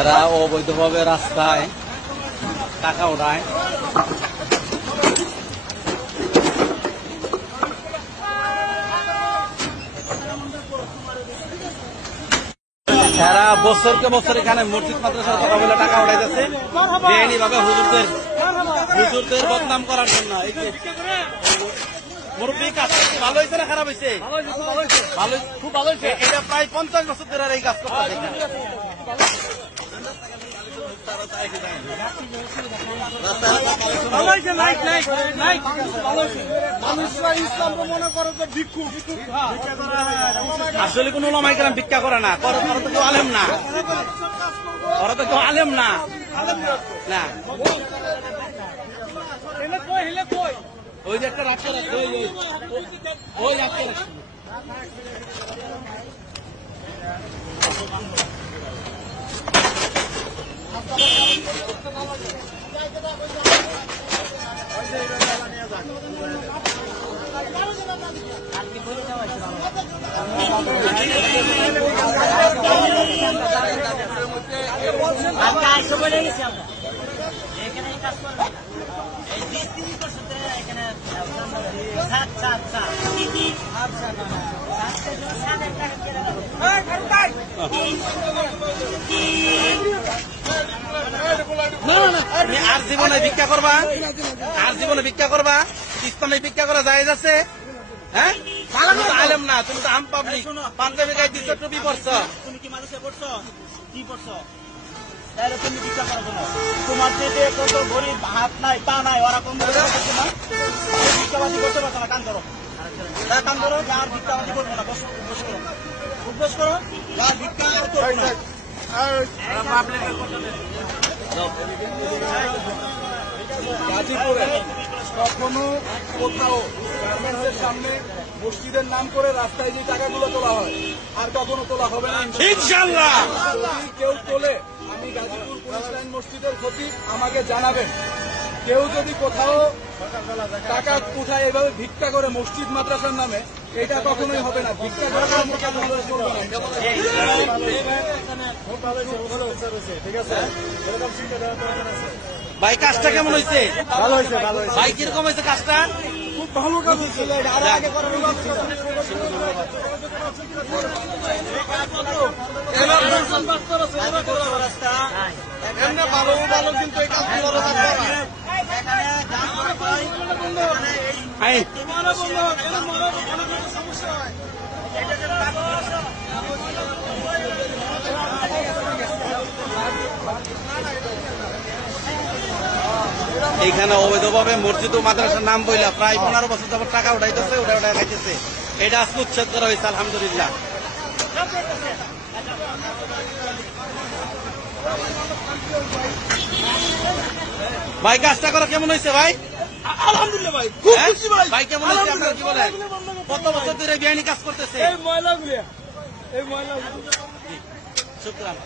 এরা অবৈধভাবে রাস্তায় টাকা ওঠায়। এরা বছরকে বছর এখানে মসজিদ মাদ্রাসার কথা বলে টাকা উঠাইতেছে বেআইনি ভাবে হুজুরদের বদনাম করার জন্য। এই যে মুরব্বী কাজ করছে, ভালো হয়েছে না খারাপ হয়েছে? ভালো, খুব ভালো হয়েছে। এটা প্রায় 50 বছর ধরে এই কাজ করতে। আসলে কোন ওলামায়ে কেরাম ভিক্ষা করে না, ওরা তো কেউ আলেম না, ওরা তো কেউ আলেম না। না ওই যে একটা রাস্তা আছে, ওই রাস্তা আর জীবনে ভিক্ষা করবা, আর জীবনে ভিক্ষা করবা? ইসলামে ভিক্ষা করা জায়েজ আছে? হ্যাঁ, তুমি তো আলেম না, তুমি তো আম পাবলিক। পাঞ্জাবি গায়ে দিচ্ছ, টুপি পরছো, তুমি কি মানুষে পড়ছো? কি পড়ছো? তাহলে তুমি ভিক্ষা করো কেন? তোমার যে কত গরিব, হাত নাই পা নাই, ওরা কম ভিক্ষাবাদী করতে পারছো না। কান ধরো, কান ধরো, আর ভিক্ষাবাদী করবো না। উদ্বোস করো, উদ্বোস করো, আর ভিক্ষা করবো না। গাজীপুরে কখনো কোথাও গার্মেন্টসের সামনে মসজিদের নাম করে রাস্তায় যে টাকাগুলো তোলা হয় আর কখনো তোলা হবে না ইনশাআল্লাহ। যদি কেউ তোলে, আমি গাজীপুর পুলিশ লাইন মসজিদের খতিব, আমাকে জানাবেন। কেউ যদি কোথাও টাকা উঠায় এভাবে ভিক্ষা করে মসজিদ মাদ্রাসার নামে, এটা কখনোই হবে না। ভিক্ষা করে ঠিক আছে। ভাই কাজটা কেমন হয়েছে? ভালো হয়েছে, ভালো হয়েছে ভাই, কিরকম হয়েছে কাজটা? খুব ভালো কাজ হয়েছে। আগে করার উচিত ছিল। ভালো ভালো, কিন্তু এই কাজগুলো সমস্যা হয়। এইখানে অবৈধভাবে মসজিদ ও মাদ্রাসার নাম বইলা প্রায় 15 বছর যাবত টাকা উঠাইতেছে, ওটা খাইতেছে। এটা আজকে উচ্ছেদ করা হয়েছে, আলহামদুলিল্লাহ। ভাই কাজটা করা কেমন হয়েছে ভাই? আলহামদুলিল্লাহ ভাই, খুব খুশি ভাই। ভাই কেমন হয়েছে? আপনারা কি বলেন? কত বছর ধরে বেআইনি কাজ করতেছে? এই ময়লাগুলো, শুকরান।